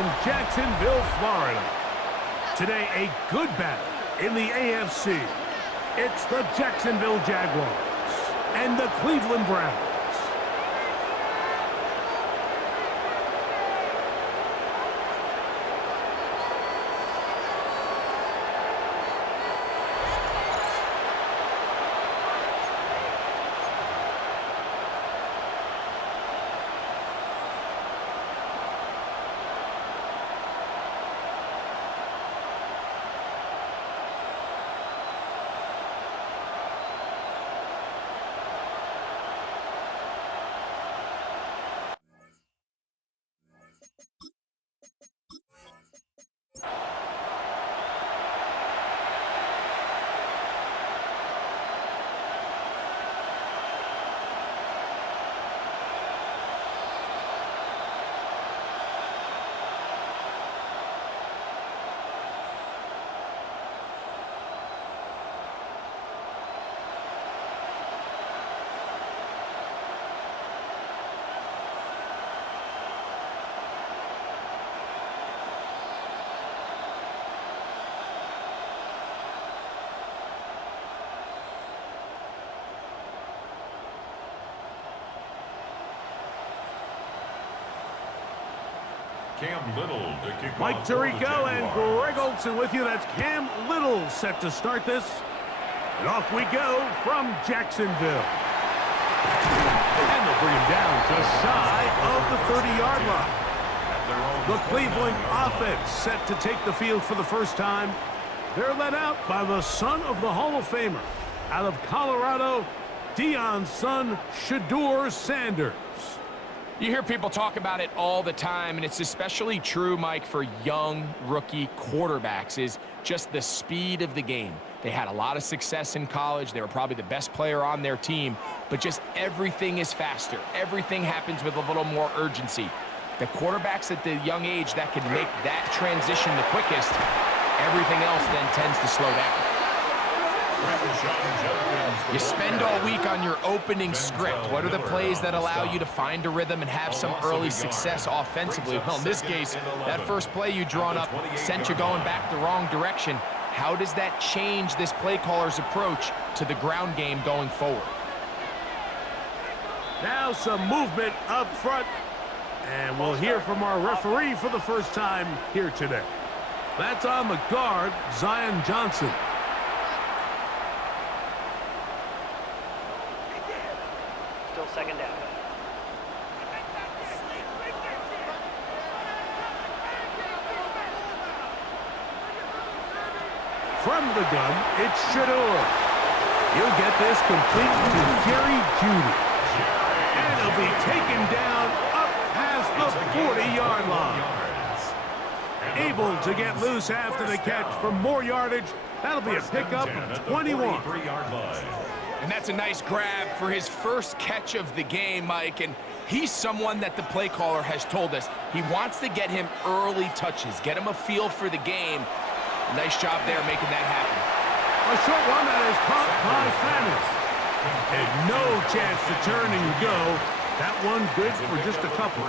in Jacksonville, Florida. Today, a good battle in the AFC. It's the Jacksonville Jaguars and the Cleveland Browns. Mike Tirico and Greg Olsen with you. That's Cam Little set to start this. And off we go from Jacksonville. And they'll bring him down just shy of the 30-yard line. The Cleveland offense set to take the field for the first time. They're led out by the son of the Hall of Famer. Out of Colorado, Deion's son, Shedeur Sanders. You hear people talk about it all the time, and it's especially true, Mike, for young rookie quarterbacks, is just the speed of the game. They had a lot of success in college. They were probably the best player on their team, but just everything is faster. Everything happens with a little more urgency. The quarterbacks at the young age that can make that transition the quickest, everything else then tends to slow down. You spend all week on your opening script. What are the plays that allow you to find a rhythm and have some early success offensively? Well, in this case, that first play you drawn up sent you going back the wrong direction. How does that change this play caller's approach to the ground game going forward? Now some movement up front, and we'll hear from our referee for the first time here today. That's on the guard, Zion Johnson. Second down. From the gun, it's Shedeur. He'll get this complete to Jerry Jeudy. And he'll be taken down up past the 40-yard line. Able to get loose after the catch for more yardage. That'll be a pickup of 21. And that's a nice grab for his first catch of the game, Mike. And he's someone that the play caller has told us he wants to get him early touches, get him a feel for the game. Nice job there making that happen. A short one that is caught by Sanders. And no chance to turn and go. That one good for just a couple.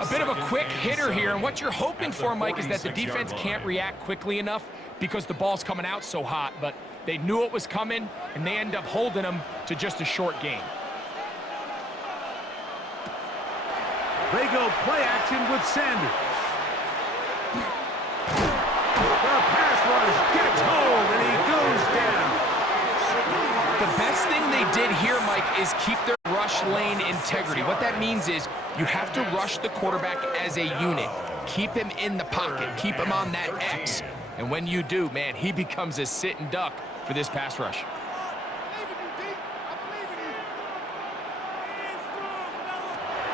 A bit of a quick hitter here, and what you're hoping for, Mike, is that the defense can't react quickly enough because the ball's coming out so hot, but they knew it was coming, and they end up holding them to just a short game. They go play action with Sanders. The pass rush gets home, and he goes down. The best thing they did here, Mike, is keep their rush lane integrity. What that means is you have to rush the quarterback as a unit. Keep him in the pocket. Keep him on that X. And when you do, man, he becomes a sitting duck for this pass rush.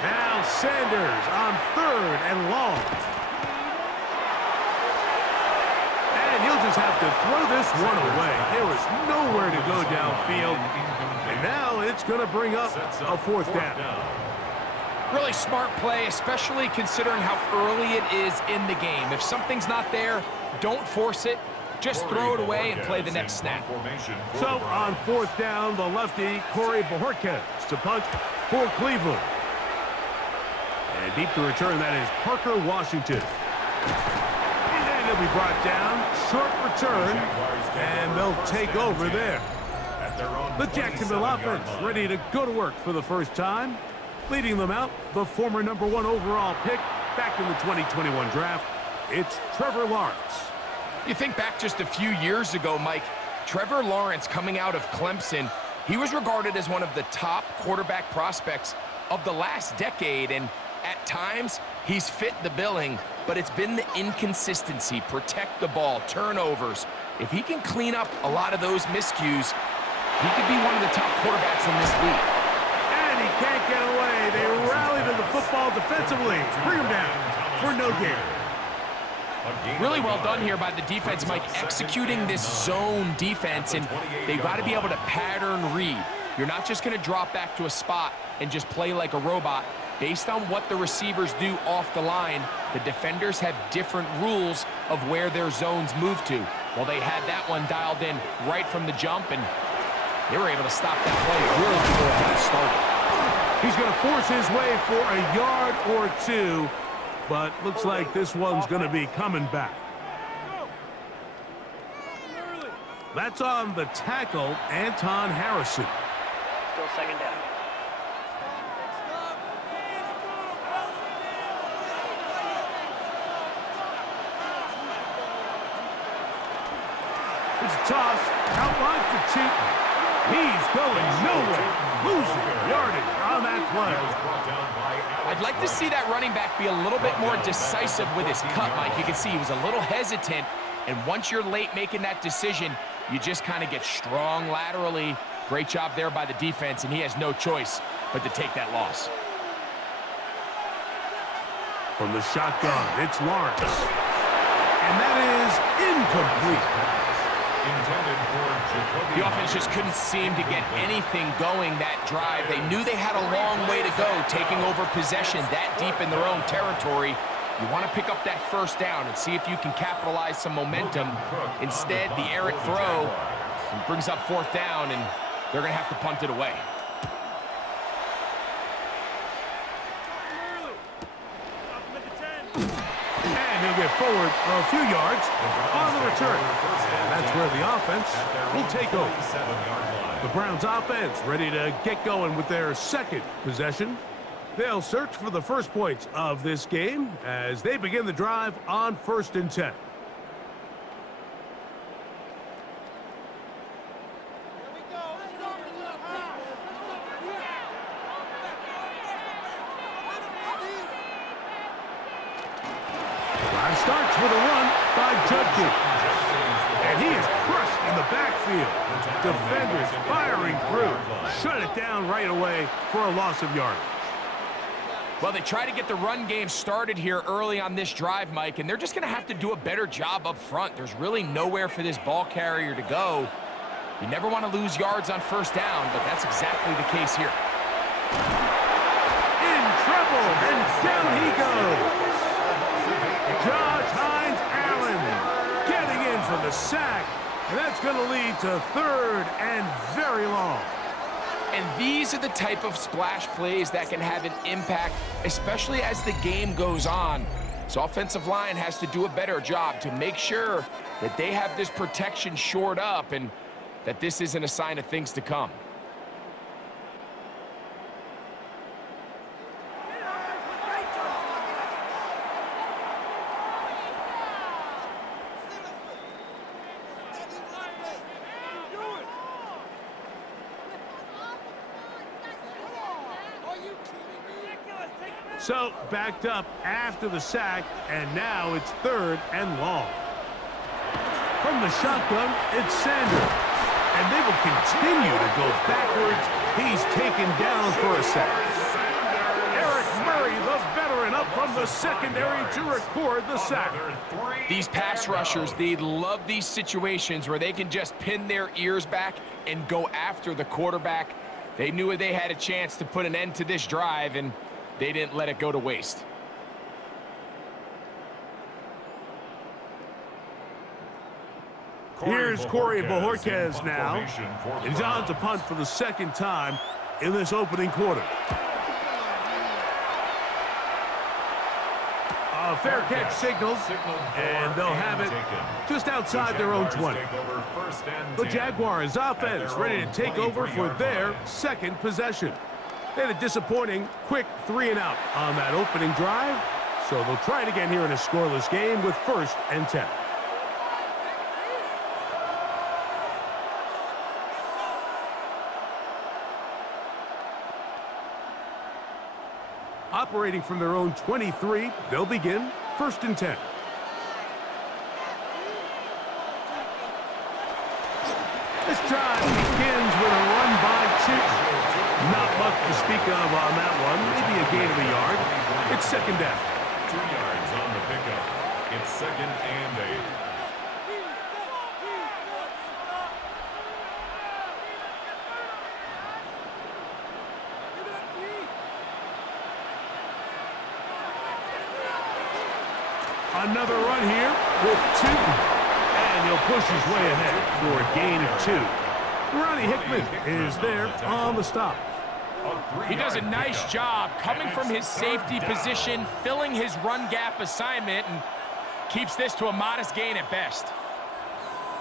Now Sanders on 3rd and long. And he'll just have to throw this one away. There was nowhere to go downfield. And now it's going to bring up a 4th down. Really smart play, especially considering how early it is in the game. If something's not there, don't force it. Just throw it away and play the next snap. So on 4th down, the lefty, Corey Bojorquez to punt for Cleveland. And Deep to return, that is Parker Washington. And he'll be brought down. Short return, and they'll take over there. The Jacksonville offense ready to go to work for the first time. Leading them out, the former #1 overall pick back in the 2021 draft, it's Trevor Lawrence. You think back just a few years ago, Mike, Trevor Lawrence coming out of Clemson, he was regarded as one of the top quarterback prospects of the last decade, and at times he's fit the billing, but it's been the inconsistency, protect the ball, turnovers. If he can clean up a lot of those miscues, he could be one of the top quarterbacks in this league. And he can't get away. They rally to the football defensively. Bring him down for no gain. Really well done here by the defense, Mike, executing this zone defense, and they've got to be able to pattern read. You're not just going to drop back to a spot and just play like a robot. Based on what the receivers do off the line, the defenders have different rules of where their zones move to. Well, they had that one dialed in right from the jump, and they were able to stop that play really before it got started. He's going to force his way for a yard or two, but looks like this one's going to be coming back. That's on the tackle, Anton Harrison. Still second down. It's a toss, outline for Cheaton. He's going nowhere, losing yardage on that play. I'd like to see that running back be a little bit more decisive with his cut, Mike. You can see he was a little hesitant, and once you're late making that decision, you just kind of get strong laterally. Great job there by the defense, and he has no choice but to take that loss. From the shotgun, it's Lawrence. And that is incomplete. The offense just couldn't seem to get anything going that drive. They knew they had a long way to go, taking over possession that deep in their own territory. You want to pick up that first down and see if you can capitalize some momentum. Instead, the errant throw brings up fourth down, and they're going to have to punt it away. And he'll get forward a few yards on the return. And that's where the offense will take over. The Browns offense ready to get going with their second possession. They'll search for the first points of this game as they begin the drive on 1st and 10. Drive starts with a run by Judkins. And he is crushed in the backfield. Defenders firing through. Shut it down right away for a loss of yardage. Well, they try to get the run game started here early on this drive, Mike, and they're just going to have to do a better job up front. There's really nowhere for this ball carrier to go. You never want to lose yards on first down, but that's exactly the case here. In trouble, and down he goes. Josh Hines-Allen getting in for the sack, and that's going to lead to 3rd and very long. And these are the type of splash plays that can have an impact, especially as the game goes on. So offensive line has to do a better job to make sure that they have this protection shored up and that this isn't a sign of things to come. So, backed up after the sack, and now it's 3rd and long. From the shotgun, it's Sanders. And they will continue to go backwards. He's taken down for a sack. Eric Murray, the veteran, up from the secondary to record the sack. These pass rushers, they love these situations where they can just pin their ears back and go after the quarterback. They knew they had a chance to put an end to this drive, and they didn't let it go to waste. Here's Corey Bojorquez now. He's on to punt for the second time in this opening quarter. A fair catch signaled, and they'll have it just outside their own 20. The Jaguars offense ready to take over for their second possession. They had a disappointing quick 3-and-out on that opening drive, so they'll try it again here in a scoreless game with 1st and 10. Operating from their own 23, they'll begin 1st and 10. This drive begins with a run by 2. Not much to speak of on that one. Maybe a gain of a yard. It's 2nd down. 2 yards on the pickup. It's 2nd and 8. Another run here with 2. And he'll push his way ahead for a gain of 2. Ronnie Hickman is there on the stop. He does a nice job coming from his safety position, filling his run gap assignment, and keeps this to a modest gain at best.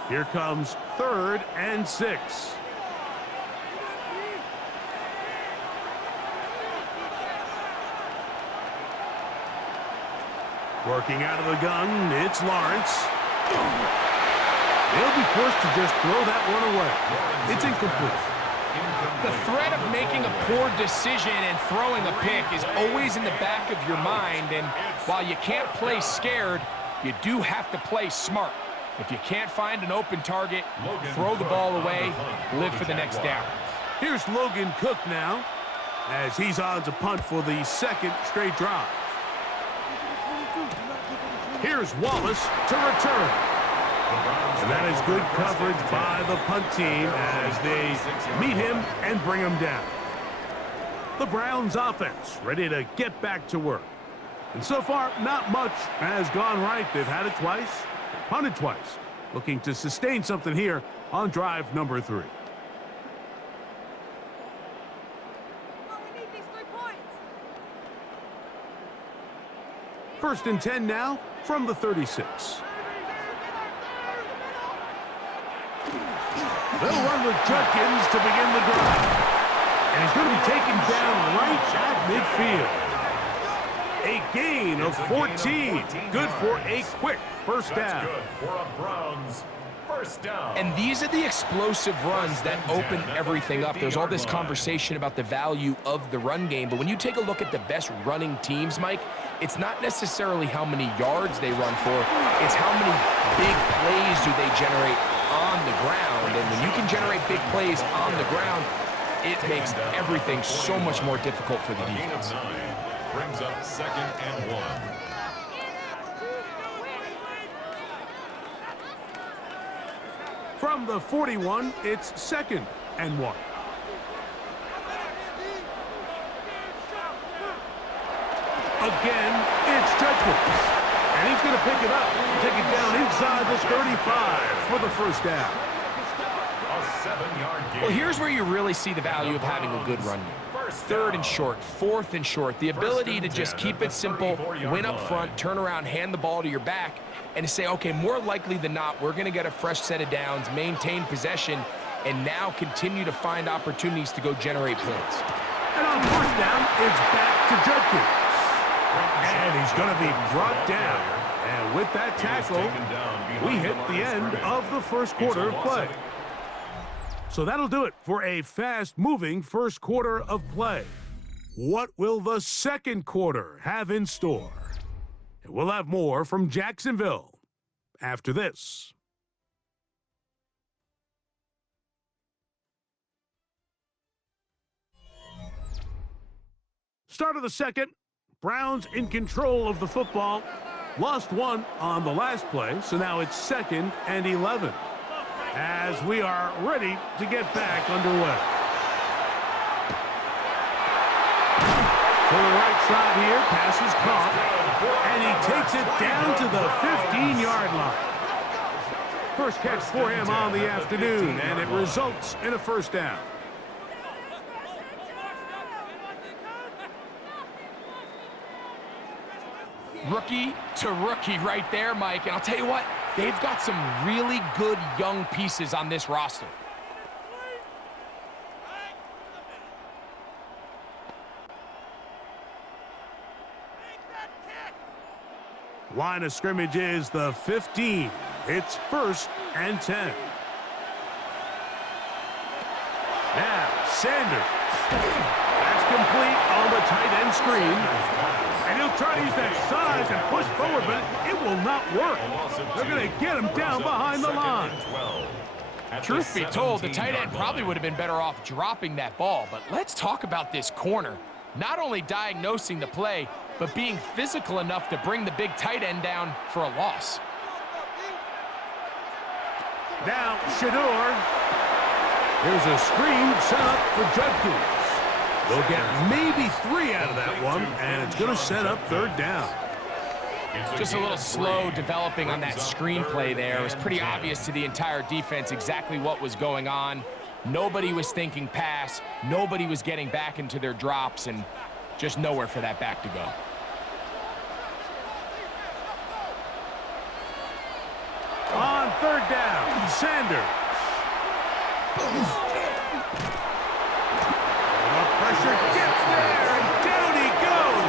Here comes 3rd and 6. Working out of the gun, it's Lawrence. He'll be forced to just throw that one away. It's incomplete. The threat of making a poor decision and throwing a pick is always in the back of your mind, and while you can't play scared, you do have to play smart. If you can't find an open target, throw the ball away, live for the next down. Here's Logan Cook now, as he's on to punt for the 2nd straight drive. Here's Wallace to return. And that is good coverage by the punt team as they meet him and bring him down. The Browns offense ready to get back to work. And so far, not much has gone right. They've had it twice, punted twice. Looking to sustain something here on drive number 3. We need these 3 points. 1st and 10 now from the 36. They'll run with Judkins to begin the drive. And he's going to be taken down right at midfield. A gain of 14. Good for a quick 1st down. Good for a Browns 1st down. And these are the explosive runs that open everything up. There's all this conversation about the value of the run game, but when you take a look at the best running teams, Mike, it's not necessarily how many yards they run for, it's how many big plays do they generate on the ground. And when you can generate big plays on the ground, it makes everything so much more difficult for the defense. Brings up 2nd and 1. From the 41, it's 2nd and 1. Again, it's Judkins. And he's going to pick it up and take it down inside the 35 for the 1st down. A 7-yard gain. Well, here's where you really see the value of having a good run game. 3rd and short, 4th and short. The ability to just keep it simple, win up front, turn around, hand the ball to your back, and to say, okay, more likely than not, we're going to get a fresh set of downs, maintain possession, and now continue to find opportunities to go generate points. And on 1st down, it's back to Judkins. And he's going to be brought down. And with that tackle, we hit the end of the 1st quarter of play. So that'll do it for a fast-moving 1st quarter of play. What will the 2nd quarter have in store? And we'll have more from Jacksonville after this. Start of the 2nd. Browns in control of the football. Lost 1 on the last play, so now it's 2nd and 11. As we are ready to get back underway. To the right side here, pass is caught, and he takes it down to the 15-yard line. First catch for him on the afternoon, and it results in a 1st down. Rookie to rookie right there, Mike. And I'll tell you what, they've got some really good young pieces on this roster. Line of scrimmage is the 15. It's 1st and 10. Now, Sanders. That's complete on the tight end screen. And he'll try to use that size and push forward, but it will not work. They're going to get him down behind the line. Truth be told, the tight end probably would have been better off dropping that ball. But let's talk about this corner. Not only diagnosing the play, but being physical enough to bring the big tight end down for a loss. Now, Shador. Here's a screen set up for Jaguars. They'll get maybe 3 out of that one, and it's going to set up 3rd down. Just a little slow developing on that screenplay there. It was pretty obvious to the entire defense exactly what was going on. Nobody was thinking pass. Nobody was getting back into their drops, and just nowhere for that back to go. On 3rd down, Sanders. Pressure gets there, and down he goes.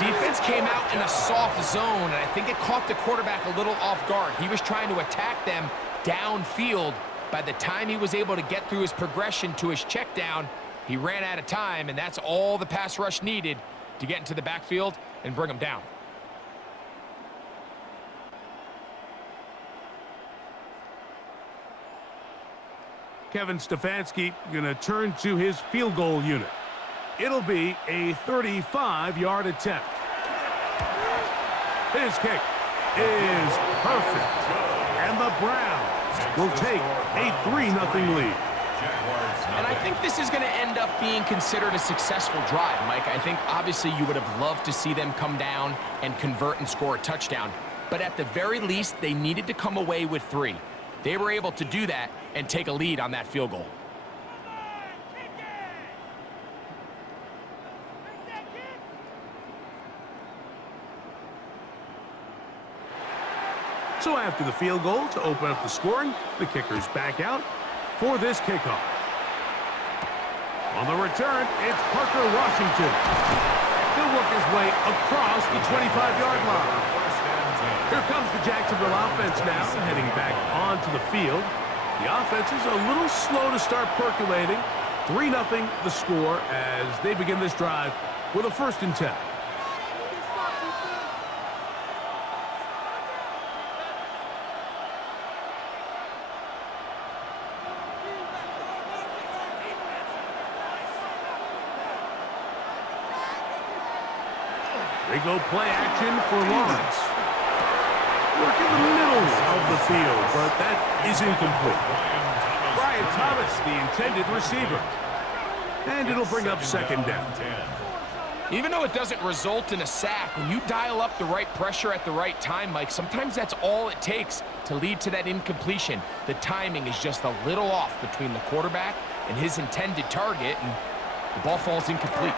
Defense came out in a soft zone, and I think it caught the quarterback a little off guard. He was trying to attack them downfield. By the time he was able to get through his progression to his check down, he ran out of time, and that's all the pass rush needed to get into the backfield and bring him down. Kevin Stefanski going to turn to his field goal unit. It'll be a 35-yard attempt. His kick is perfect. And the Browns will take a 3-0 lead. And I think this is going to end up being considered a successful drive, Mike. I think obviously you would have loved to see them come down and convert and score a touchdown. But at the very least, they needed to come away with 3. They were able to do that and take a lead on that field goal. So after the field goal to open up the scoring, the kicker's back out for this kickoff. On the return, it's Parker Washington. He'll work his way across the 25-yard line. Here comes the Jacksonville offense now, heading back onto the field. The offense is a little slow to start percolating. 3-0 the score as they begin this drive with a 1st and 10. They go play action for Lawrence. Work in the middle of the field, but that is incomplete. Brian Thomas, the intended receiver. And it'll bring up 2nd down. Even though it doesn't result in a sack, when you dial up the right pressure at the right time, Mike, sometimes that's all it takes to lead to that incompletion. The timing is just a little off between the quarterback and his intended target, and the ball falls incomplete.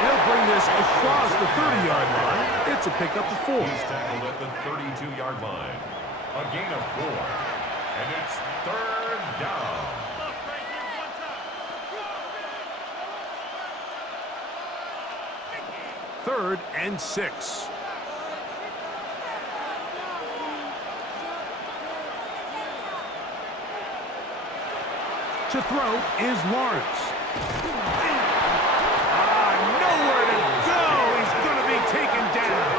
He'll bring this across the 30-yard line. It's a pickup of 4. He's tackled at the 32-yard line. A gain of 4. And it's 3rd down. 3rd and 6. To throw is Lawrence. Nowhere to go. He's going to be taken down.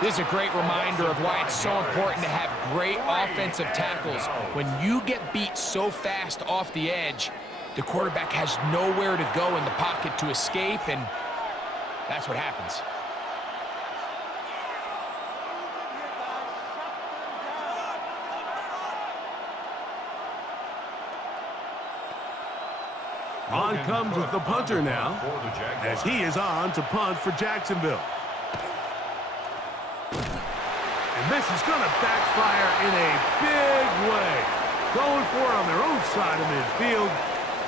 This is a great reminder of why it's so important to have great offensive tackles. When you get beat so fast off the edge, the quarterback has nowhere to go in the pocket to escape, and that's what happens. On comes with the punter now, as he is on to punt for Jacksonville. And this is going to backfire in a big way. Going for it on their own side of midfield,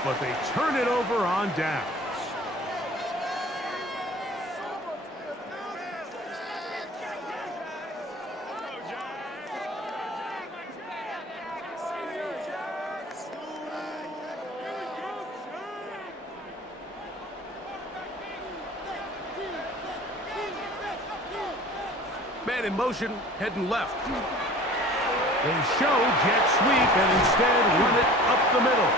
but they turn it over on downs. Man in motion, heading left. They show jet sweep and instead run it up the middle.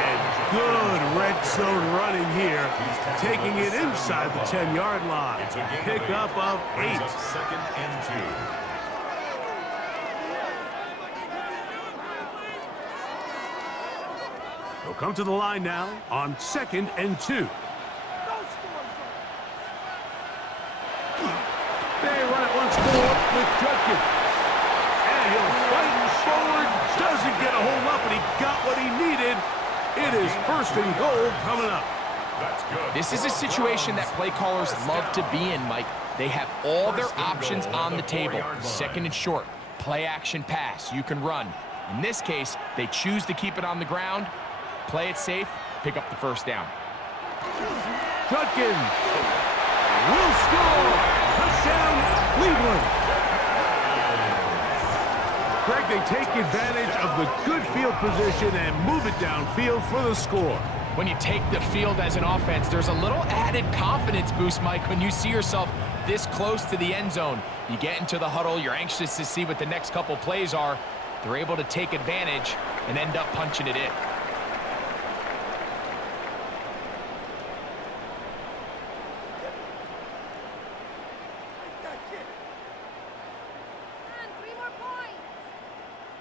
And good red zone running here, taking it inside the 10-yard line. Pickup of 8. Second and 2. They'll come to the line now on 2nd and 2. They run it once more with Judkins. And he'll fight forward, doesn't get a hold up, and he got what he needed. It is 1st and goal coming up. That's good. This is a situation that play callers love to be in, Mike. They have all their options on the table. 2nd and short, play action pass, you can run. In this case, they choose to keep it on the ground, play it safe, pick up the 1st down. Judkins will score. Touchdown, Cleveland. Greg, they take advantage of the good field position and move it downfield for the score. When you take the field as an offense, there's a little added confidence boost, Mike, when you see yourself this close to the end zone. You get into the huddle, you're anxious to see what the next couple plays are. They're able to take advantage and end up punching it in. And 3 more points.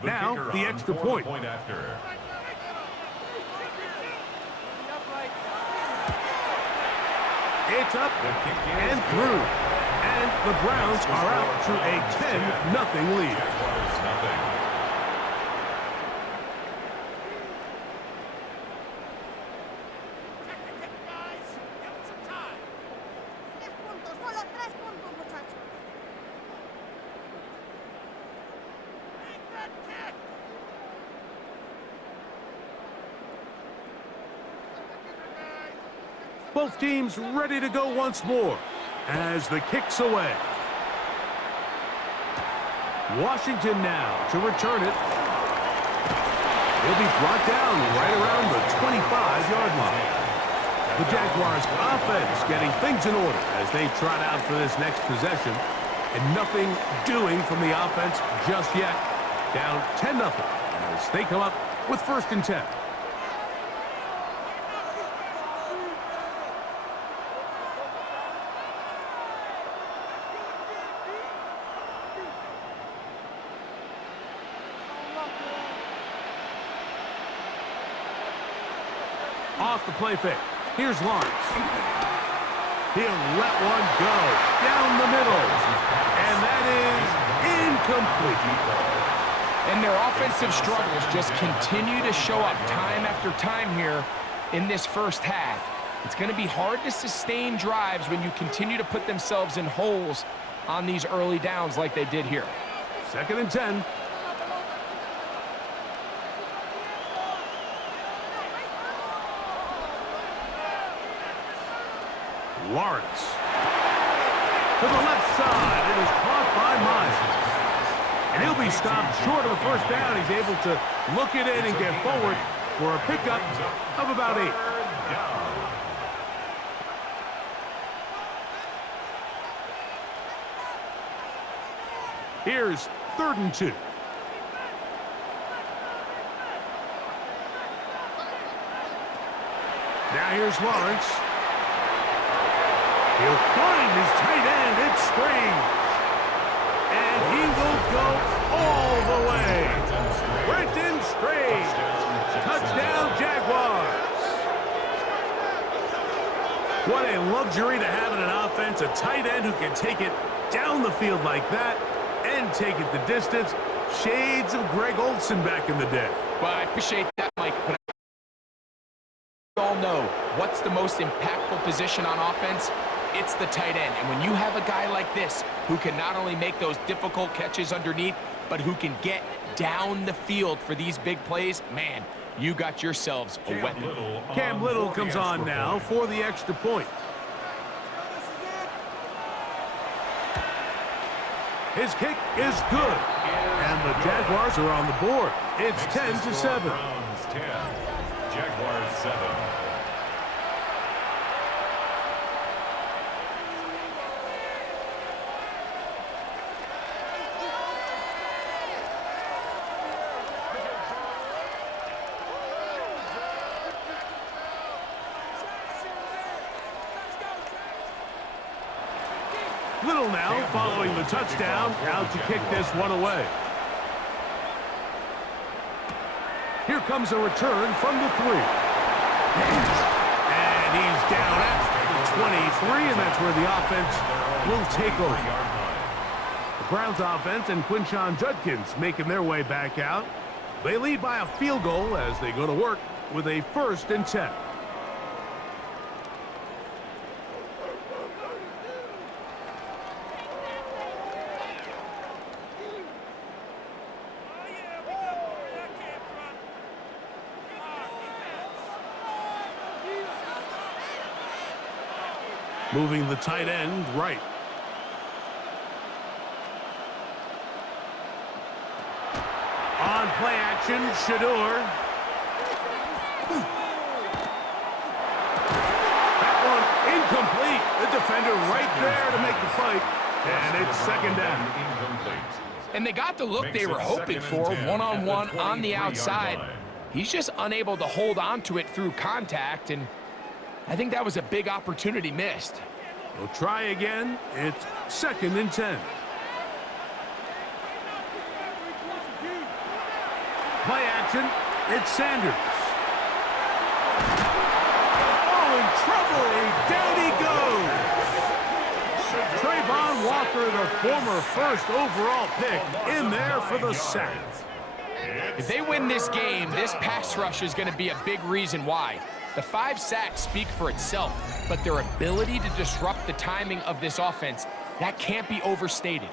Now, kicker the on extra for point. The point after. It's up The kick is and through. And the Browns are out to a 10-0 lead. Jaguars nothing. Solo 3 puntos, muchachos. Both teams ready to go once more as the kick's away. Washington now to return it. He'll be brought down right around the 25-yard line. The Jaguars offense getting things in order as they trot out for this next possession. And nothing doing from the offense just yet. Down 10-0 as they come up with 1st and 10. Off the play fake. Here's Lawrence. He'll let one go down the middle. And that is incomplete. And their offensive struggles just continue to show up time after time here in this 1st half. It's going to be hard to sustain drives when you continue to put themselves in holes on these early downs like they did here. 2nd and 10. Lawrence. To the left side. It is caught by Miles. And he'll be stopped short of the 1st down. He's able to look it in and get forward for a pickup of about 8. Here's 3rd and 2. Now here's Lawrence. He'll find his tight end. It's Strange. And he will go all the way. Brenton Strange. Touchdown, Jaguars. What a luxury to have in an offense. A tight end who can take it down the field like that and take it the distance. Shades of Greg Olsen back in the day. Well, I appreciate that, Mike, but we all know what's the most impactful position on offense? It's the tight end. And when you have a guy like this who can not only make those difficult catches underneath, but who can get down the field for these big plays, man, you got yourselves a weapon. Cam Little comes on now for the extra point. His kick is good. And the Jaguars are on the board. It's 10-7. Browns 10, Jaguars 7. Little now following the touchdown, out to kick this one away. Here comes a return from the 3. And he's down at the 23, and that's where the offense will take over. The Browns offense and Quinshon Judkins making their way back out. They lead by a field goal as they go to work with a 1st and 10. Moving the tight end right. On play action, Shador. That one incomplete. The defender right there to make the fight. And it's 2nd down. And they got the look they were hoping for, one-on-one on the outside. He's just unable to hold on to it through contact, and I think that was a big opportunity missed. We'll try again. It's 2nd and 10. Play action. It's Sanders. Oh, in trouble. And down he goes. Trayvon Walker, the former 1st overall pick, in there for the sack. If they win this game, this pass rush is going to be a big reason why. The 5 sacks speak for itself, but their ability to disrupt the timing of this offense, that can't be overstated.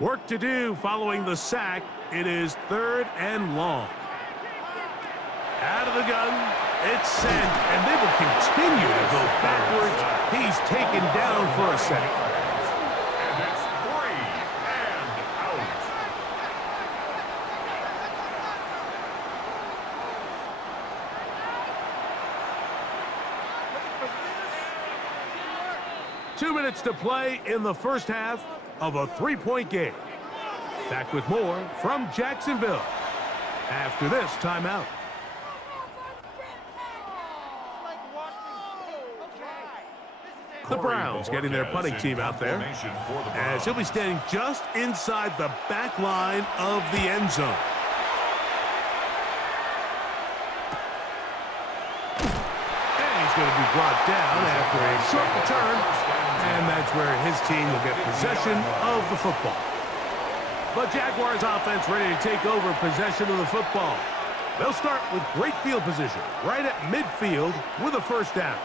Work to do following the sack. It is 3rd and long. Out of the gun, it's sent, and they will continue to go backwards. He's taken down for a sack. And it's 3 and out. 2 minutes to play in the 1st half of a 3-point game. Back with more from Jacksonville after this timeout. The Browns getting their punting team out there as he'll be standing just inside the back line of the end zone. And he's going to be brought down after a short return. And that's where his team will get possession of the football. The Jaguars offense ready to take over possession of the football. They'll start with great field position right at midfield with a 1st down.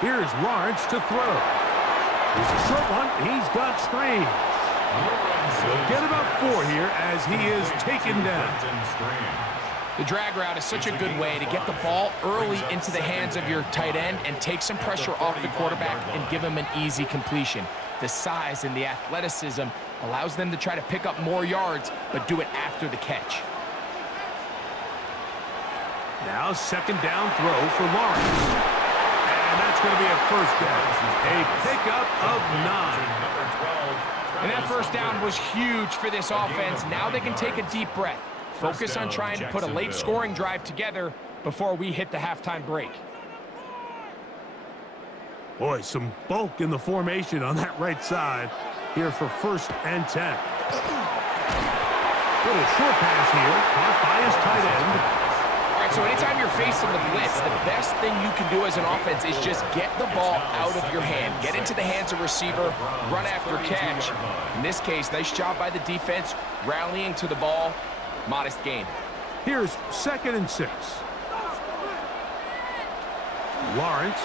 Here's Lawrence to throw. Here's a short one. He's got Strange. He'll get about 4 here as he is taken down. The drag route is such a good way to get the ball early into the hands of your tight end and take some pressure off the quarterback and give him an easy completion. The size and the athleticism allows them to try to pick up more yards, but do it after the catch. Now 2nd down throw for Lawrence. And that's going to be a 1st down. A pickup of 9. And that 1st down was huge for this offense. Now they can take a deep breath. Focus on trying to put a late scoring drive together before we hit the halftime break. Boy, some bulk in the formation on that right side here for 1st and 10. Little short pass here, caught by his tight end. All right, so anytime you're facing the blitz, the best thing you can do as an offense is just get the ball out of your hand. Get into the hands of receiver, run after catch. In this case, nice job by the defense, rallying to the ball. Modest gain. Here's 2nd and 6. Lawrence.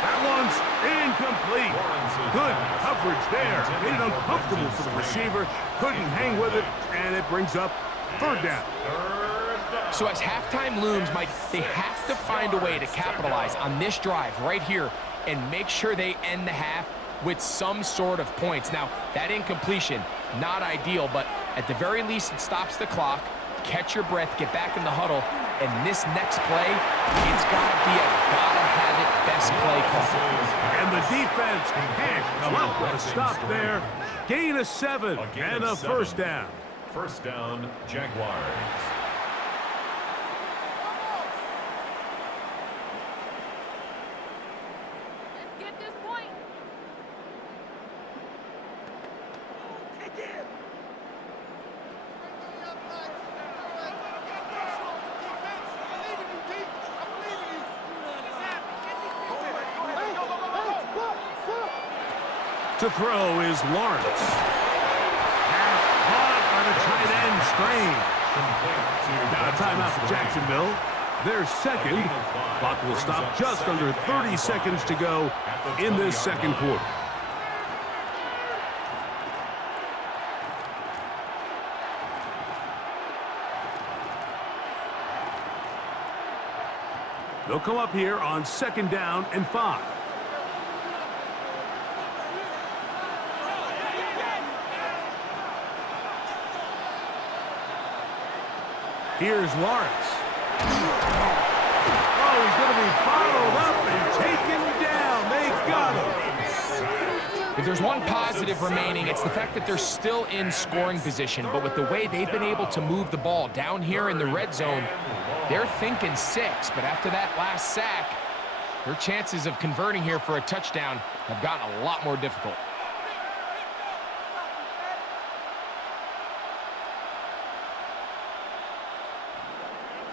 That one's incomplete. Good coverage there. Made it uncomfortable for the receiver. Couldn't hang with it, and it brings up Third down. So as halftime looms, Mike, they have to find a way to capitalize on this drive right here and make sure they end the half with some sort of points. Now, that incompletion, not ideal, but at the very least, it stops the clock. Catch your breath, get back in the huddle, and this next play, it's got to be a gotta-have-it best play call. And the defense can't come up with a stop there. Gain of 7 and a first down. First down, Jaguars. Let's get this point. To throw is Lawrence. Pass caught by the tight end, Strange. Now a timeout for Jacksonville. Their second. Clock will stop just under 30 seconds to go in this second quarter. They'll come up here on 2nd down and 5. Here's Lawrence. Oh, he's going to be followed up and taken down. They got him. If there's one positive remaining, it's the fact that they're still in scoring position. But with the way they've been able to move the ball down here in the red zone, they're thinking 6. But after that last sack, their chances of converting here for a touchdown have gotten a lot more difficult.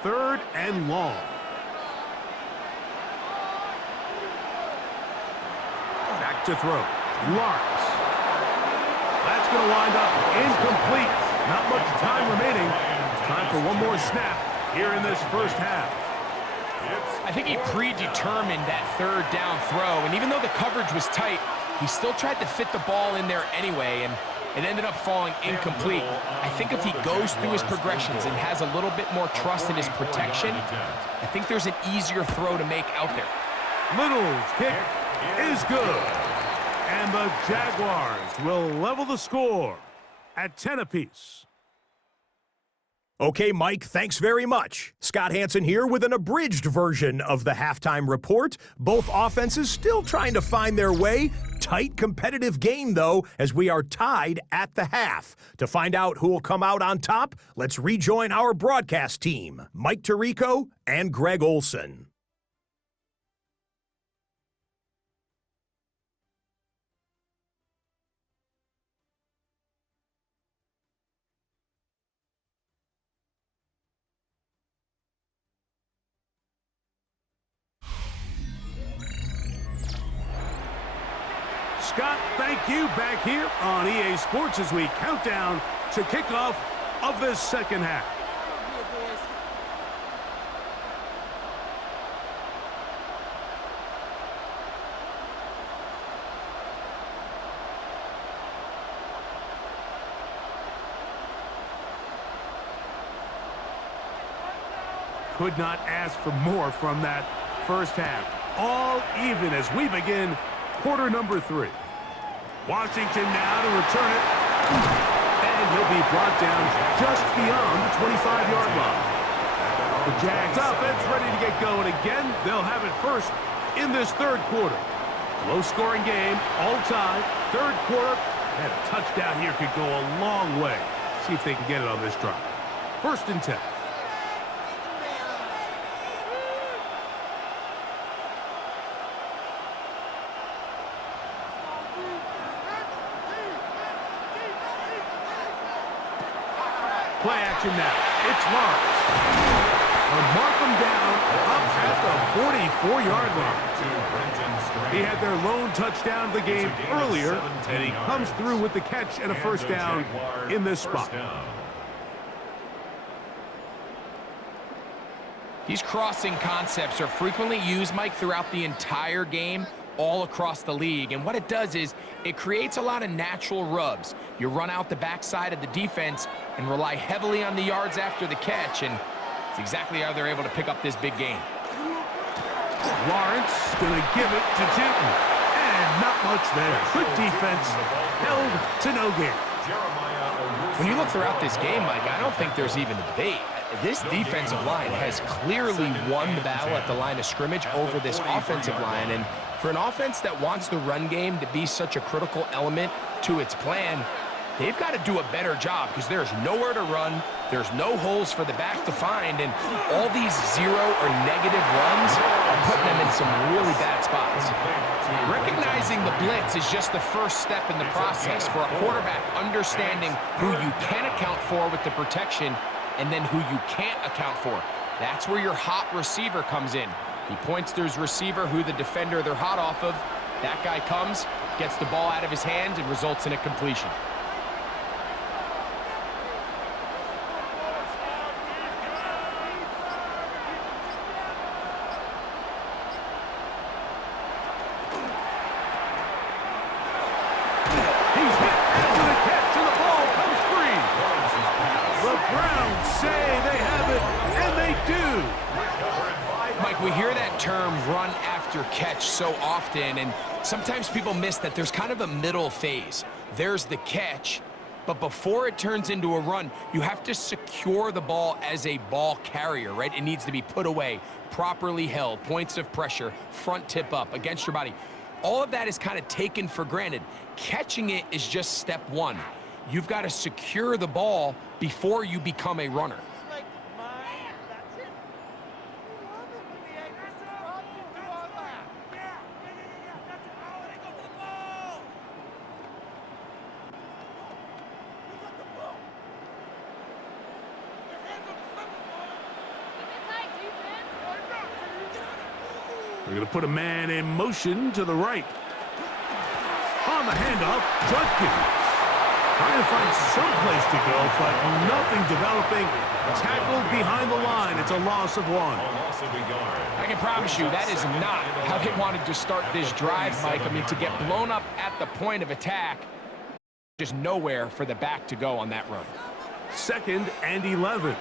Third and long. Back to throw. Lawrence. That's going to wind up incomplete. Not much time remaining. Time for one more snap here in this first half. I think he predetermined that 3rd down throw, and even though the coverage was tight, he still tried to fit the ball in there anyway, and it ended up falling incomplete. I think if he goes through his progressions and has a little bit more trust in his protection, I think there's an easier throw to make out there. Little's kick is good. And the Jaguars will level the score at 10 apiece. Okay, Mike, thanks very much. Scott Hansen here with an abridged version of the halftime report. Both offenses still trying to find their way. Tight competitive game, though, as we are tied at the half. To find out who will come out on top, let's rejoin our broadcast team, Mike Tirico and Greg Olson. Scott, thank you. Back here on EA Sports as we count down to kickoff of this second half. Could not ask for more from that first half. All even as we begin quarter number 3. Washington now to return it. And he'll be brought down just beyond the 25-yard line. The Jags offense ready to get going again. They'll have it first in this third quarter. Low-scoring game, all time. Third quarter, and a touchdown here could go a long way. See if they can get it on this drive. 1st and 10. Play action now. It's Lawrence. They'll mark him down up at the 44-yard line. He had their lone touchdown of the game earlier, and he comes through with the catch and a first down in this spot. These crossing concepts are frequently used, Mike, throughout the entire game, all across the league. And what it does is it creates a lot of natural rubs. You run out the backside of the defense and rely heavily on the yards after the catch, and it's exactly how they're able to pick up this big game. Lawrence going to give it to Tinton. And not much there. Good defense. Held to no gain. When you look throughout this game, Mike, I don't think there's even a debate. This defensive line has clearly won the battle at the line of scrimmage over this offensive line. And for an offense that wants the run game to be such a critical element to its plan, they've got to do a better job because there's nowhere to run, there's no holes for the back to find, and all these zero or negative runs are putting them in some really bad spots. Recognizing the blitz is just the first step in the process for a quarterback understanding who you can account for with the protection and then who you can't account for. That's where your hot receiver comes in. He points to his receiver, who the defender they're hot off of. That guy comes, gets the ball out of his hand, and results in a completion. We hear that term run after catch so often, and sometimes people miss that there's kind of a middle phase. There's the catch, but before it turns into a run, you have to secure the ball as a ball carrier, right? It needs to be put away, properly held, points of pressure, front tip up against your body. All of that is kind of taken for granted. Catching it is just step one. You've got to secure the ball before you become a runner. They're going to put a man in motion to the right. On the handoff, Judkins. Trying to find some place to go, but nothing developing. Tackled behind the line. It's a loss of one. I can promise you that is not how they wanted to start this drive, Mike. I mean, to get blown up at the point of attack, just nowhere for the back to go on that run. 2nd and 11.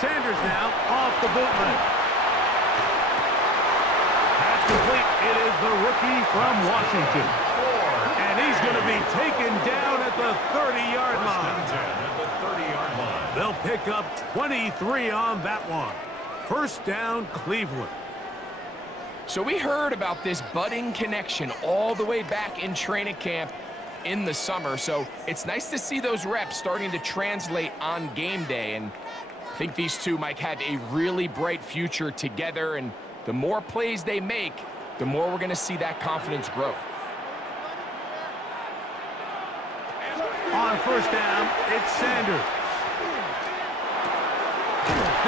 Sanders now off the bootleg. That's complete. It is the rookie from Washington. And he's going to be taken down at the 30-yard line. They'll pick up 23 on that one. First down, Cleveland. So we heard about this budding connection all the way back in training camp in the summer. So it's nice to see those reps starting to translate on game day. And I think these two, Mike, have a really bright future together, and the more plays they make, the more we're going to see that confidence grow. On first down, it's Sanders.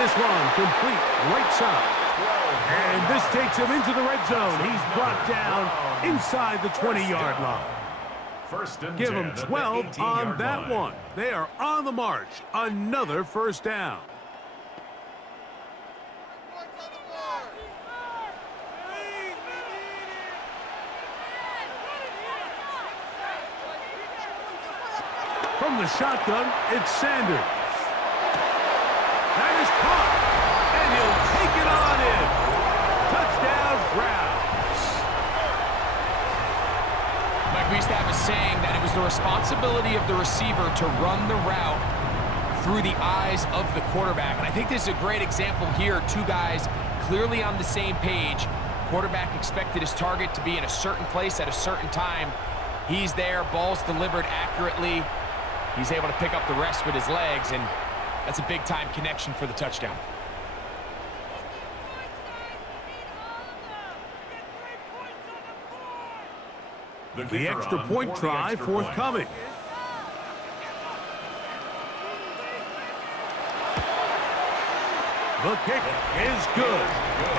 This one complete right side. And this takes him into the red zone. He's brought down inside the 20-yard line. Give him 12 on that one. They are on the march. Another first down. From the shotgun, it's Sanders. That is caught, and he'll take it on in. Touchdown, Browns. Mike, we used to have a saying that it was the responsibility of the receiver to run the route through the eyes of the quarterback. And I think this is a great example here. Two guys clearly on the same page. Quarterback expected his target to be in a certain place at a certain time. He's there, ball's delivered accurately. He's able to pick up the rest with his legs, and that's a big-time connection for the touchdown. The extra point try forthcoming. The kick is good.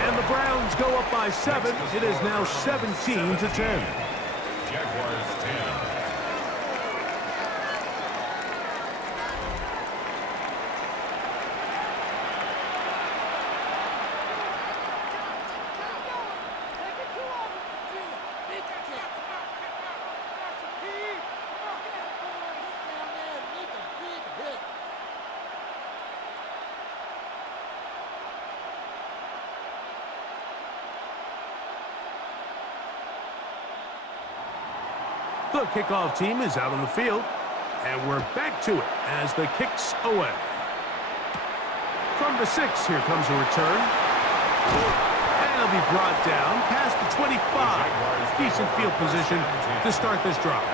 And the Browns go up by 7. It is now 17-10. Jaguars 10. The kickoff team is out on the field, and we're back to it as the kick's away. From the 6, here comes a return. And it'll be brought down past the 25. Decent field position to start this drive.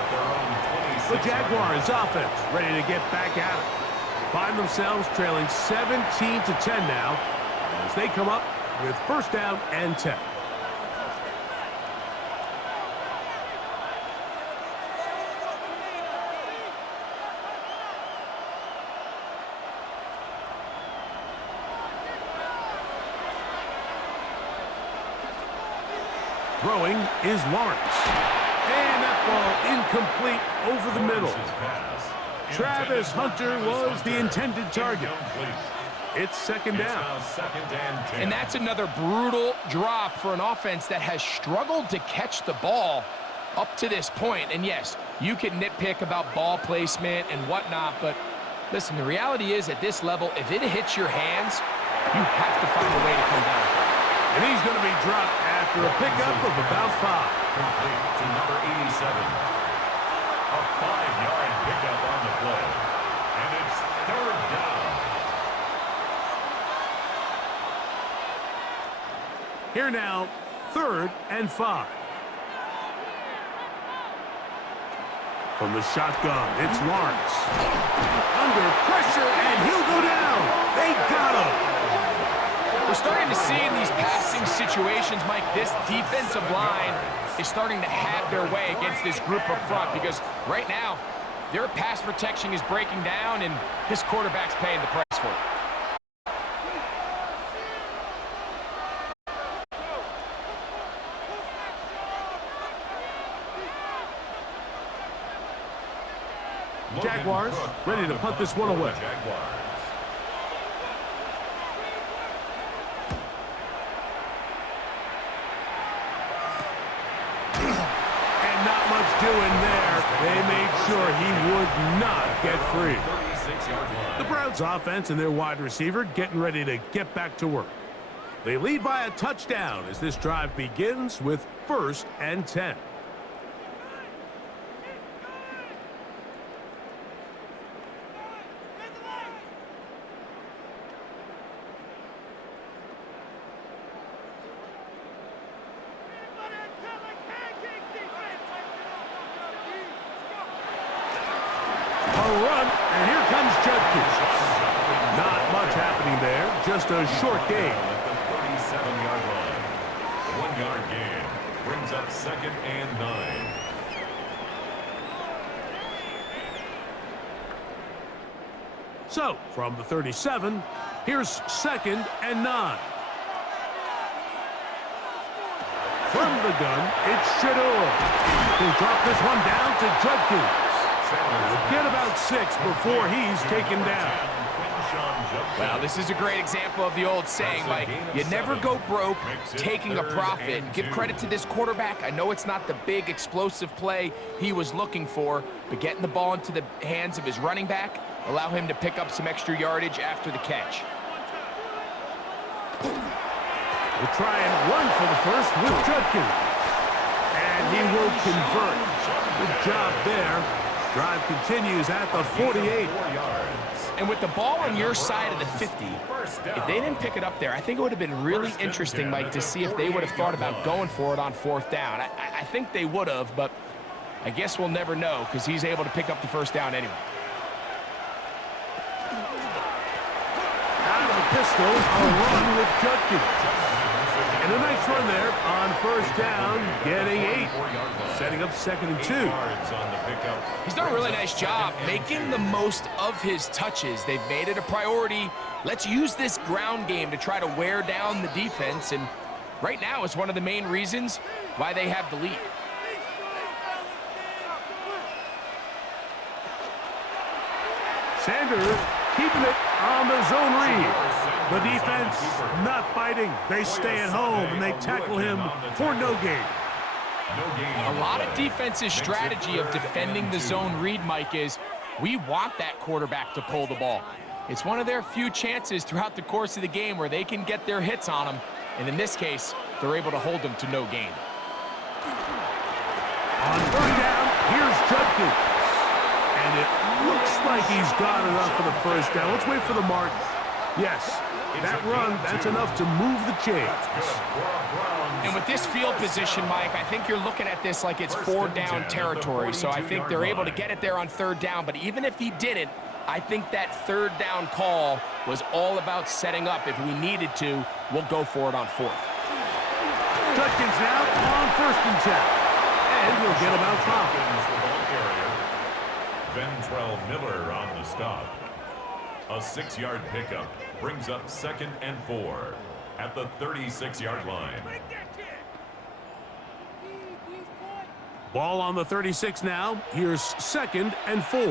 The Jaguars offense ready to get back at it. Find themselves trailing 17-10 now as they come up with first down and 10. Throwing is Lawrence. And that ball incomplete over the middle. Travis Hunter was the intended target. It's second down. And that's another brutal drop for an offense that has struggled to catch the ball up to this point. And yes, you can nitpick about ball placement and whatnot, but listen, the reality is at this level, if it hits your hands, you have to find a way to come down. And he's going to be dropped after a pickup of about 5. Complete to number 87. A 5-yard pickup on the play. And it's third down. Here now, 3rd and 5. From the shotgun, it's Lawrence. Under pressure, and he'll go down. They got him. We're starting to see in these passing situations, Mike, this defensive line is starting to have their way against this group up front because right now, their pass protection is breaking down and this quarterback's paying the price for it. Jaguars ready to punt this one away. And not much doing there. They made sure he would not get free. The Browns offense and their wide receiver getting ready to get back to work. They lead by a touchdown as this drive begins with 1st and 10. Just a short gain. At the 37-yard line. 1-yard gain brings up 2nd and 9. So, from the 37, here's 2nd and 9. From the gun, it's Shador. He'll drop this one down to Judkins. He'll get about 6 before he's taken down. Well, this is a great example of the old saying, Mike, you never go broke taking a profit. Give credit to this quarterback. I know it's not the big explosive play he was looking for, but getting the ball into the hands of his running back, allow him to pick up some extra yardage after the catch. We'll try and run for the first with Judkins. And he will convert. Good job there. Drive continues at the 48. And with the ball on your side of the 50, if they didn't pick it up there, I think it would have been really interesting, Mike, to see if they would have thought about going for it on 4th down. I think they would have, but I guess we'll never know because he's able to pick up the first down anyway. Out of the pistol, a run with Judkins. And a nice run there on 1st down, getting 8. Setting up 2nd and 2. He's done a really nice job making the most of his touches. They've made it a priority. Let's use this ground game to try to wear down the defense. And right now it's one of the main reasons why they have the lead. Sanders keeping it on the zone read. The defense not biting. They stay at home and they tackle him for no gain. A lot of defense's strategy of defending the zone read, Mike, is we want that quarterback to pull the ball. It's one of their few chances throughout the course of the game where they can get their hits on him, and in this case, they're able to hold them to no gain. On 3rd down, here's Judkins. And it looks like he's got enough for the first down. Let's wait for the mark. Yes, that run, that's enough to move the chains. And with this field position, Mike, I think you're looking at this like it's 4-down territory. So I think they're able to get it there on 3rd down. But even if he didn't, I think that 3rd down call was all about setting up. If we needed to, we'll go for it on 4th. Judkins now on 1st and 10. And he'll get about 5. Ventrell Miller on the stop. A 6-yard pickup brings up 2nd and 4 at the 36-yard line. Ball on the 36 now. Here's 2nd and 4. On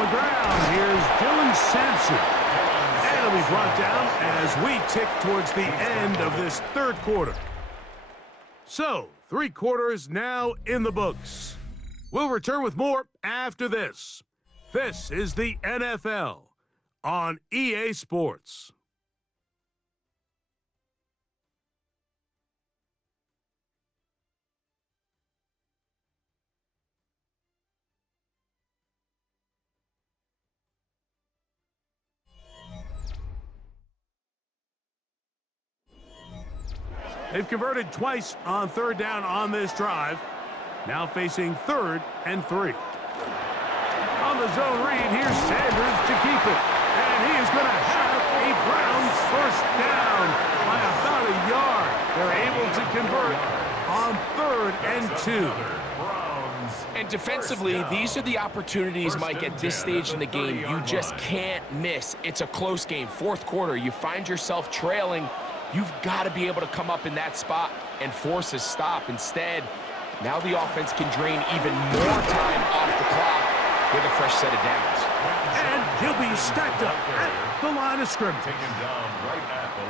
the ground, here's Dylan Sampson. And he'll be brought down as we tick towards the end of this 3rd quarter. So, 3 quarters now in the books. We'll return with more after this. This is the NFL on EA Sports. They've converted twice on 3rd down on this drive. Now facing 3rd and 3. On the zone read, here's Sanders to keep it. And he is going to have a Browns first down by about a yard. They're able to convert on 3rd and 2. And defensively, these are the opportunities, Mike, at this stage in the game you just can't miss. It's a close game. 4th quarter, you find yourself trailing. You've got to be able to come up in that spot and force a stop. Instead, now the offense can drain even more time off the clock with a fresh set of downs. And he'll be stacked up at the line of scrimmage.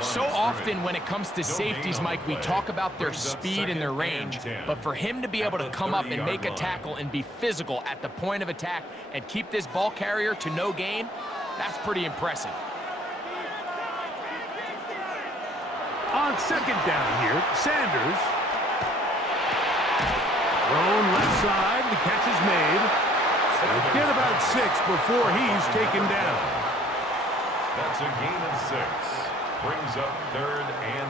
So often when it comes to safeties, Mike, we talk about their speed and their range. But for him to be able to come up and make a tackle and be physical at the point of attack and keep this ball carrier to no gain, that's pretty impressive. On 2nd down here, Sanders. Thrown left side, the catch is made. He'll get about 6 before he's taken down. That's a gain of 6. Brings up 3rd and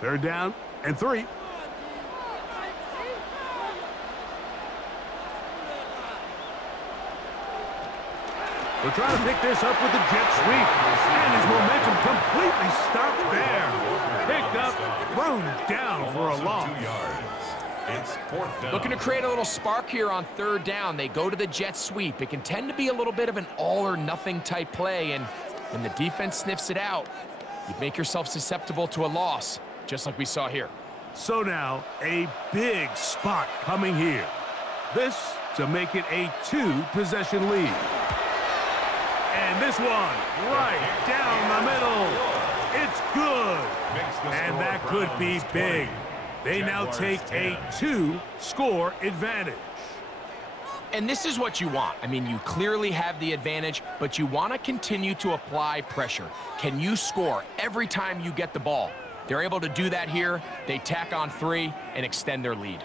3. 3rd down and 3. We're trying to pick this up with the jet sweep. And his momentum completely stopped there. Picked up, thrown down for a loss. 2 yards. It's 4th down. Looking to create a little spark here on 3rd down. They go to the jet sweep. It can tend to be a little bit of an all-or-nothing type play, and when the defense sniffs it out, you make yourself susceptible to a loss, just like we saw here. So now, a big spot coming here. This to make it a 2-possession lead. And this one, right down the middle. It's good. And that could be big. They now take a 2-score advantage. And this is what you want. I mean, you clearly have the advantage, but you want to continue to apply pressure. Can you score every time you get the ball? They're able to do that here. They tack on 3 and extend their lead.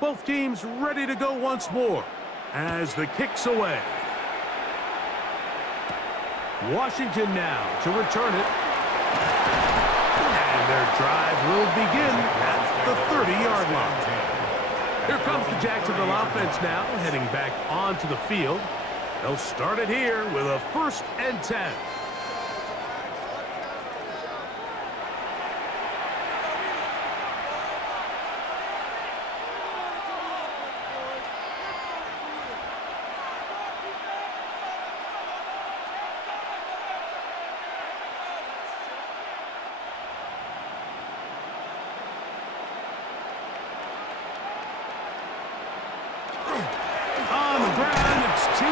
Both teams ready to go once more as the kick's away. Washington now to return it. And their drive will begin at the 30-yard line. Here comes the Jacksonville offense now, heading back onto the field. They'll start it here with a 1st and 10.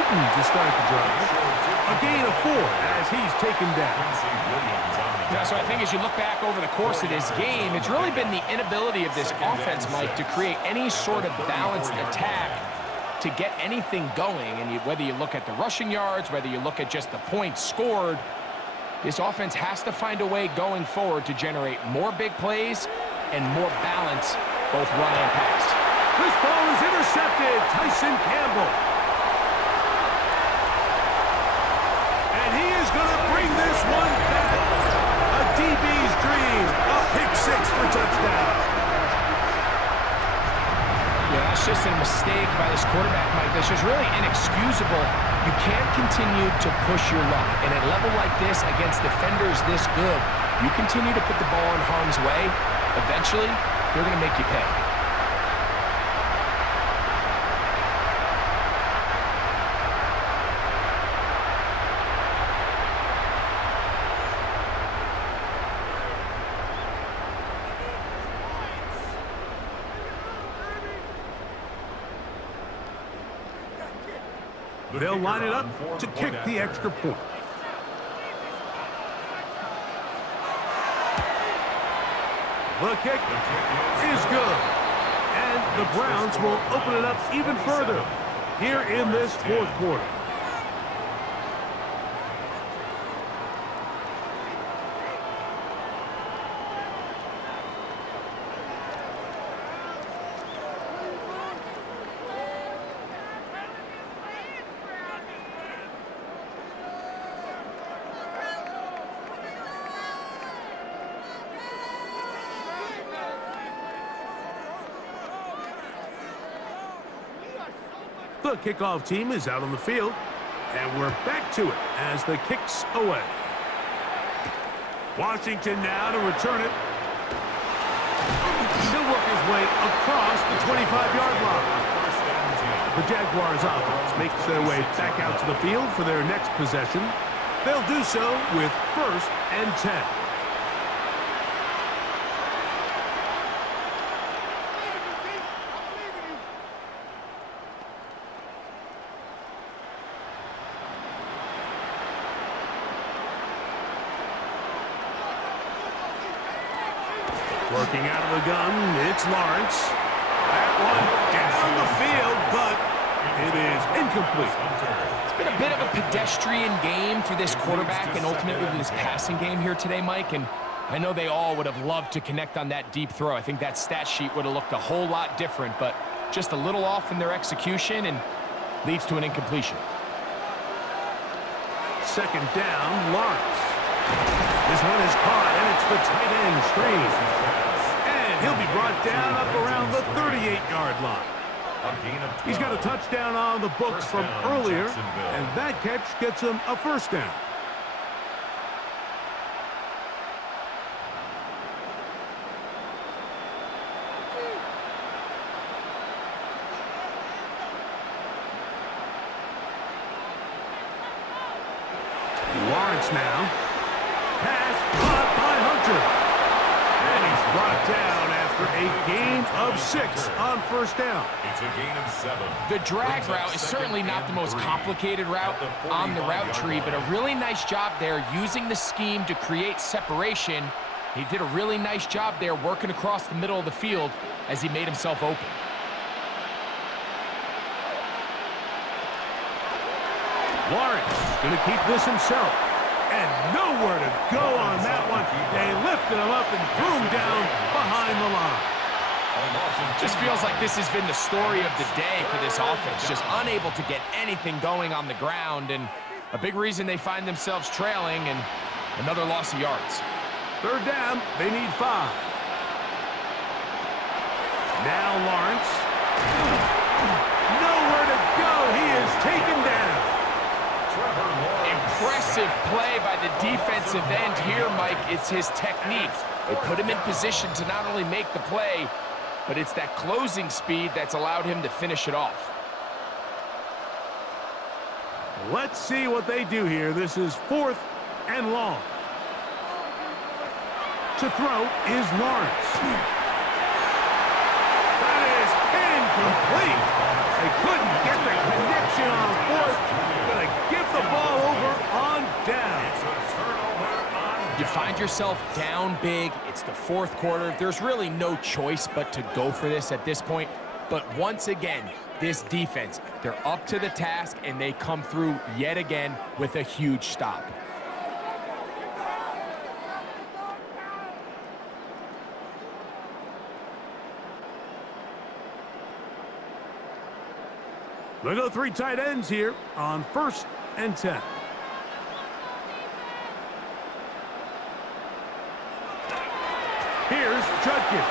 To start the drive. A gain of 4 as he's taken down. Williams on the Yeah, so I think as you look back over the course of this game, it's really been the inability of this offense, Mike, to create any sort of balanced attack to get anything going. And whether you look at the rushing yards, whether you look at just the points scored, this offense has to find a way going forward to generate more big plays and more balance, both run and pass. This ball is intercepted. Tyson Campbell. And he is going to bring this one back. A DB's dream. A pick six for touchdown. Yeah, that's just a mistake by this quarterback, Mike. That's just really inexcusable. You can't continue to push your luck. And at a level like this, against defenders this good, you continue to put the ball in harm's way, eventually, they're going to make you pay. They'll line it up to kick the extra point. The kick is good. And the Browns will open it up even further here in this fourth quarter. The kickoff team is out on the field, and we're back to it as the kick's away. Washington now to return it. He'll work his way across the 25-yard line. The Jaguars offense makes their way back out to the field for their next possession. They'll do so with 1st and 10. Working out of the gun, it's Lawrence. That one down the field, but it is incomplete. It's been a bit of a pedestrian game for this quarterback and ultimately this passing game here today, Mike. And I know they all would have loved to connect on that deep throw. I think that stat sheet would have looked a whole lot different, but just a little off in their execution and leads to an incompletion. 2nd down, Lawrence. This one is caught, and it's the tight end screen. And he'll be brought down up around the 38-yard line. He's got a touchdown on the books from earlier, and that catch gets him a 1st down. Lawrence now. Pass caught by Hunter. And he's brought down after a gain of 6 on 1st down. It's a gain of 7. The drag route is certainly not the most complicated route on the route tree, but a really nice job there using the scheme to create separation. He did a really nice job there working across the middle of the field as he made himself open. Lawrence going to keep this himself. And nowhere to go on that one. They lifted him up and threw him down behind the line. Just feels like this has been the story of the day for this offense. Just unable to get anything going on the ground. And a big reason they find themselves trailing and another loss of yards. 3rd down, they need 5. Now Lawrence. Nowhere to go. He is taken down. Impressive play by the defensive end here, Mike. It's his technique. They put him in position to not only make the play, but it's that closing speed that's allowed him to finish it off. Let's see what they do here. This is 4th and long. To throw is Lawrence. That is incomplete. They couldn't get the connection on 4th. Gonna give the ball over on down. You find find yourself down big, it's the fourth quarter, there's really no choice but to go for this at this point. But once again, this defense, they're up to the task, and they come through yet again with a huge stop. They go 3 tight ends here on 1st and 10. Here's Judkins.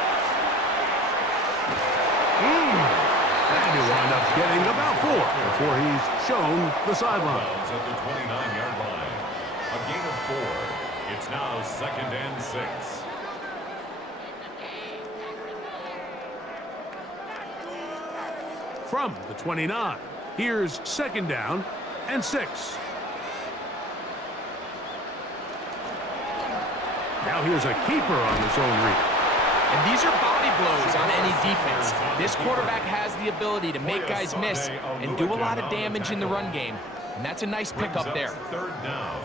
And he'll wind up getting about 4 before he's shown the sideline. At the 29-yard line. A gain of 4. It's now 2nd and 6. From the 29, here's 2nd down and 6. Now here's a keeper on the zone read. And these are body blows on any defense. This quarterback has the ability to make guys miss and do a lot of damage in the run game. And that's a nice pickup there. 3rd down.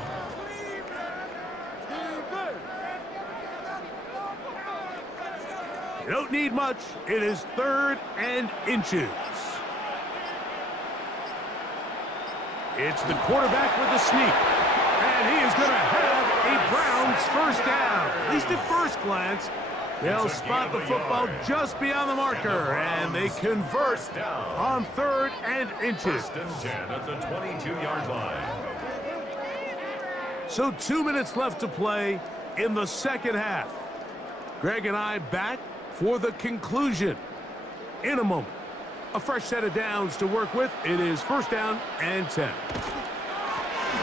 You don't need much. It is 3rd and inches. It's the quarterback with the sneak. And he is going to have a Browns first down. At least at first glance, they'll spot the football just beyond the marker, and they convert on 3rd and inches. 1st and 10 at the 22-yard line. So 2 minutes left to play in the second half. Greg and I back for the conclusion in a moment. A fresh set of downs to work with. It is 1st down and 10.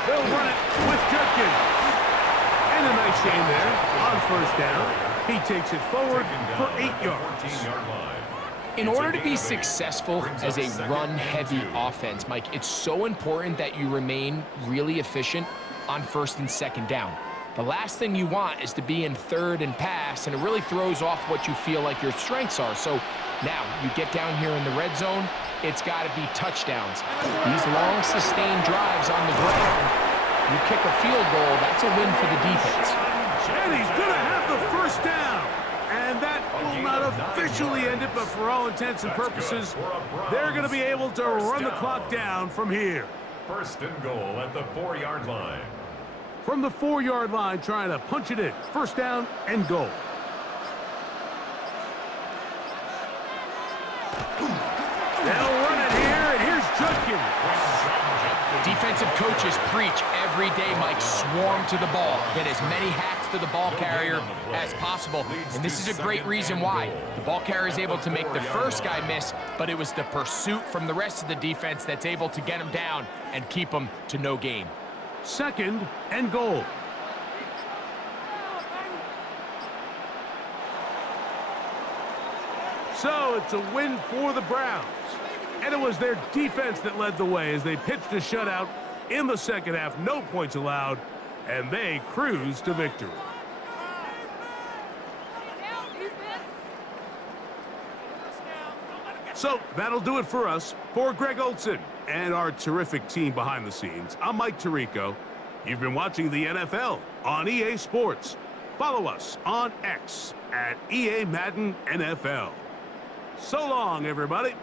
They'll run it with Judkins. And a nice gain there on 1st down. He takes it forward for 8 yards. In order to be successful as a run-heavy offense, Mike, it's so important that you remain really efficient on 1st and 2nd down. The last thing you want is to be in 3rd and pass, and it really throws off what you feel like your strengths are. So now you get down here in the red zone, it's got to be touchdowns. These long, sustained drives on the ground, you kick a field goal, that's a win for the defense. And he's going to have the 1st down. And that will not officially end it, but for all intents and purposes, they're going to be able to run the clock down from here. 1st and goal at the 4-yard line. From the 4-yard line, trying to punch it in. 1st down and goal. They'll run it here, and here's Judkins. Defensive coaches preach every day, Mike, swarm to the ball. Get as many hacks to the ball carrier as possible. And this is a great reason why. The ball carrier is able to make the first guy miss, but it was the pursuit from the rest of the defense that's able to get him down and keep him to no gain. 2nd and goal. So it's a win for the Browns. And it was their defense that led the way as they pitched a shutout in the second half. No points allowed, and they cruised to victory. So that'll do it for us. For Greg Olson and our terrific team behind the scenes, I'm Mike Tirico. You've been watching the NFL on EA Sports. Follow us on X at EA Madden NFL. So long, everybody.